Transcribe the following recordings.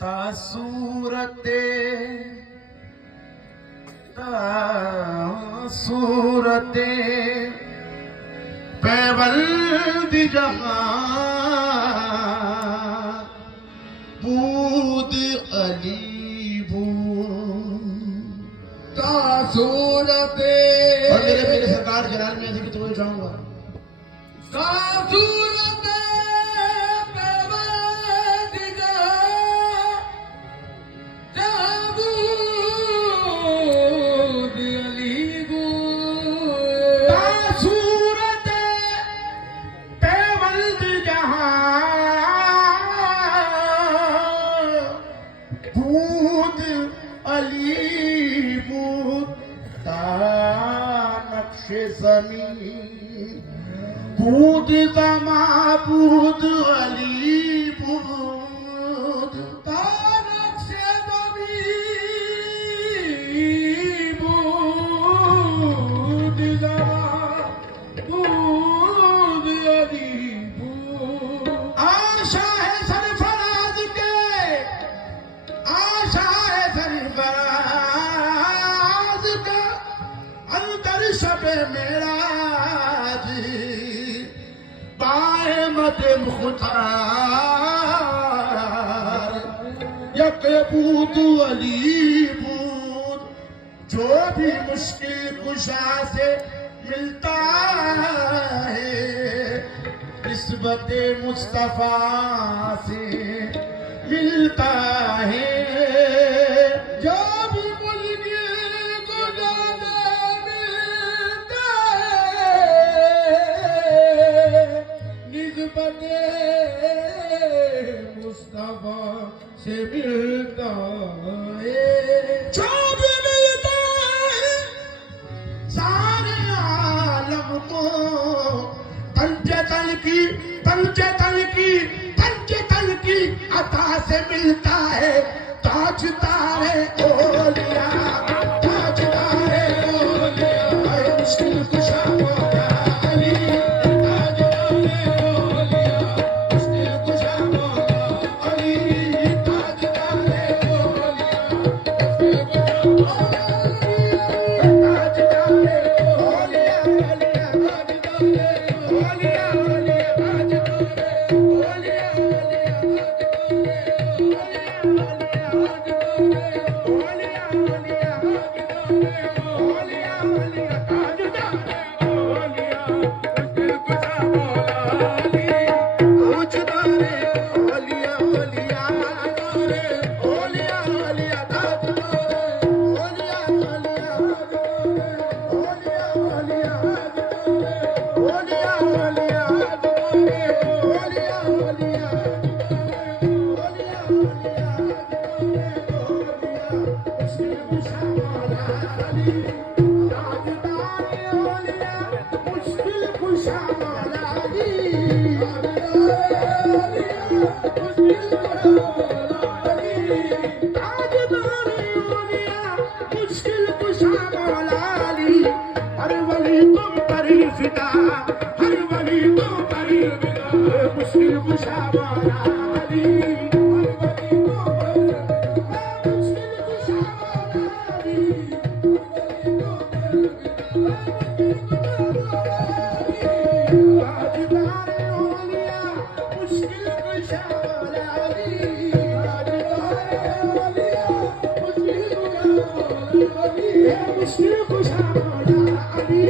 तासूरते तासूरते पैवल्द जहां बूद अली तासूरते और मेरे सरकार जलाल में ऐसे कि तुम्हें चाहूंगा तासूरते बूद तमाबूद अली बूद तानक्श ज़मीं बूद तमाबूद अली बूद आशा है सरफराज के आशा है सरफराज का अंतर शबे मेरा मुख्तार यकबूद अली बूद जो भी मुश्किल कुशा से मिलता है निस्बते मुस्तफा से मिलता है जो भी मुश्किल कुशा से मिलता है निस्बते मुस्तफा से मिलता है जो भी मिलता है सारे आलम को पंचतन की अता से मिलता है ताजदारे ओलिया ताजदारे ओलिया मुश्किल कुशा मौला अली ताजदारे ओलिया मुश्किल कुशा मौला अली ताजदारे ओलिया मुश्किल कुशा ताजदारे ओलिया मुश्किल कुशा मौला अली मुश्किल कुशा मौला अली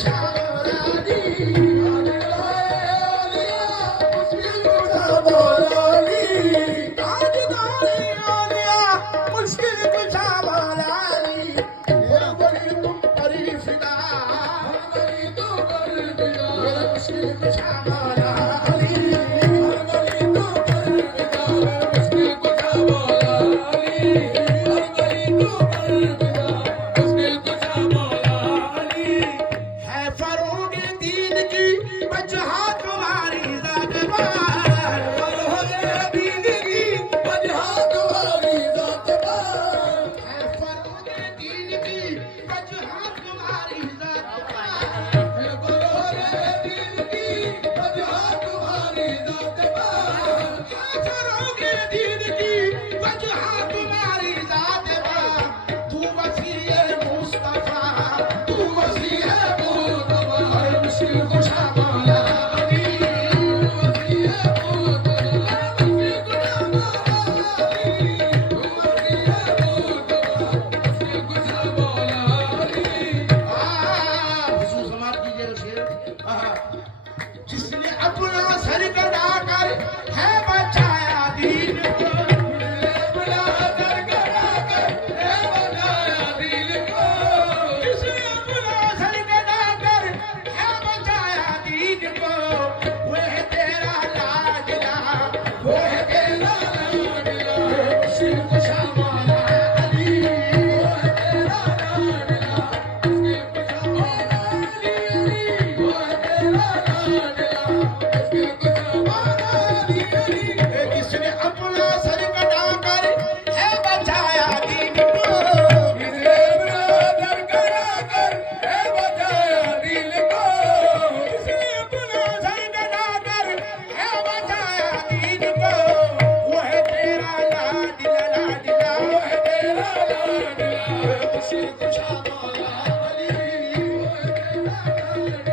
शामरानी मुश्किल कुशा मौलानी ताजदारी औलिया मुश्किल कुशा मौलानी मेरा वली तुम परी फिदा मेरा मुश्किल कुशा मौलानी है फरोग दीन की वजह तुम्हारी ज़ात बार फरोग दीन की वजह तुम्हारी ज़ात बार है फरोग दीन की वजह तुम्हारी ज़ात बार है फरोग दीन की वजह तुम्हारी ज़ात बार है फरोग दीन की वजह तुम्हारी ज़ात बार तू वसीए मुस्तफा तू वसीए मुस्तफा हर मुश्किल कुशा मौलानी वसीए मुस्तफा मुश्किल कुशा मौलानी तू वसीए मुस्तफा मुश्किल कुशा मौलानी हुजूर समाज कीजिए शेर जिसने अपना सर कटाकर है बचाया दीन को जिसने अपना सर कटाकर है बचाया दीन को जिसने अपना सर कटाकर है बचाया दीन को वो है तेरा लाडला वो है तेरा लाडला मुश्किल कुशा मौला अली वो है तेरा लाडला मुश्किल कुशा मौला अली वो है तेरा लाडला मुश्किल कुशा मौला अली किसने अपना सर कटाकर है बचाया दीन को किसने अपना सर कटाकर है बचाया दीन को किसने अपना सर कटाकर है बचाया दीन को वो है तेरा लाडला लाडला वो है तेरा लाडला मुश्किल कुशा मौला अली वो है तेरा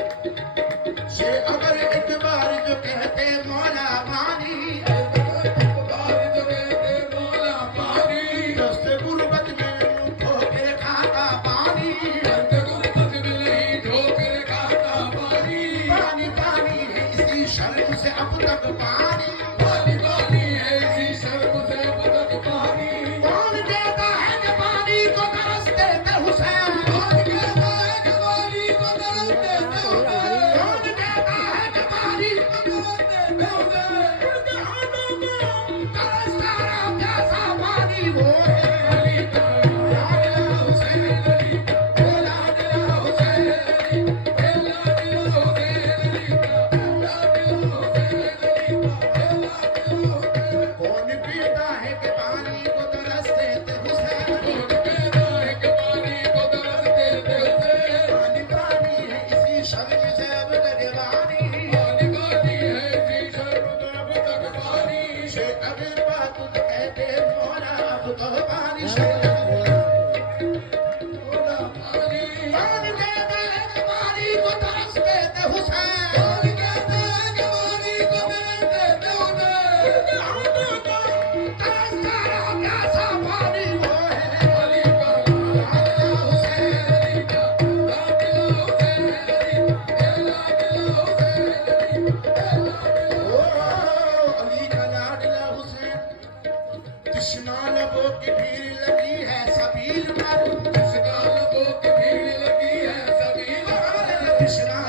ये अगर एक बार जो कहते मौला पानी दस्ते गुर्बत में ठोकर खाता पानी पानी पानी है इसी शर्म से अब तक पानी कौन कहता है कि पानी को तरस देते हुसैन कौन कहता है कि पानी को तरस देते हुसैन कौन कहता है कि पानी को तरस देते हुसैन उनके हाथों को तरसता रहा प्यासा पानी वो है अली का लाडला हुसैन अली ओ लाडला हुसैन अली ओ लाडला हुसैन अली का लाडला हुसैन अली का कौन पीता है कि पानी को तरस देते हुसैन कौन पीता है कि पानी को तरस देते हुसैन पानी पानी है इसी शर्म से अब तक पानी पानी पानी है इसी शर्म से अब तक पानी से अगर बात कहते मौला अब तो पानी पानी कहता है कि पानी को तरस देते हुसैन पानी कहता है कि पानी को तरस देते हुसैन उनके हाथों को तरसता रहा प्यासा पानी वो है अली का लाडला हुसैन अली का लाडला हुसैन कृष्णा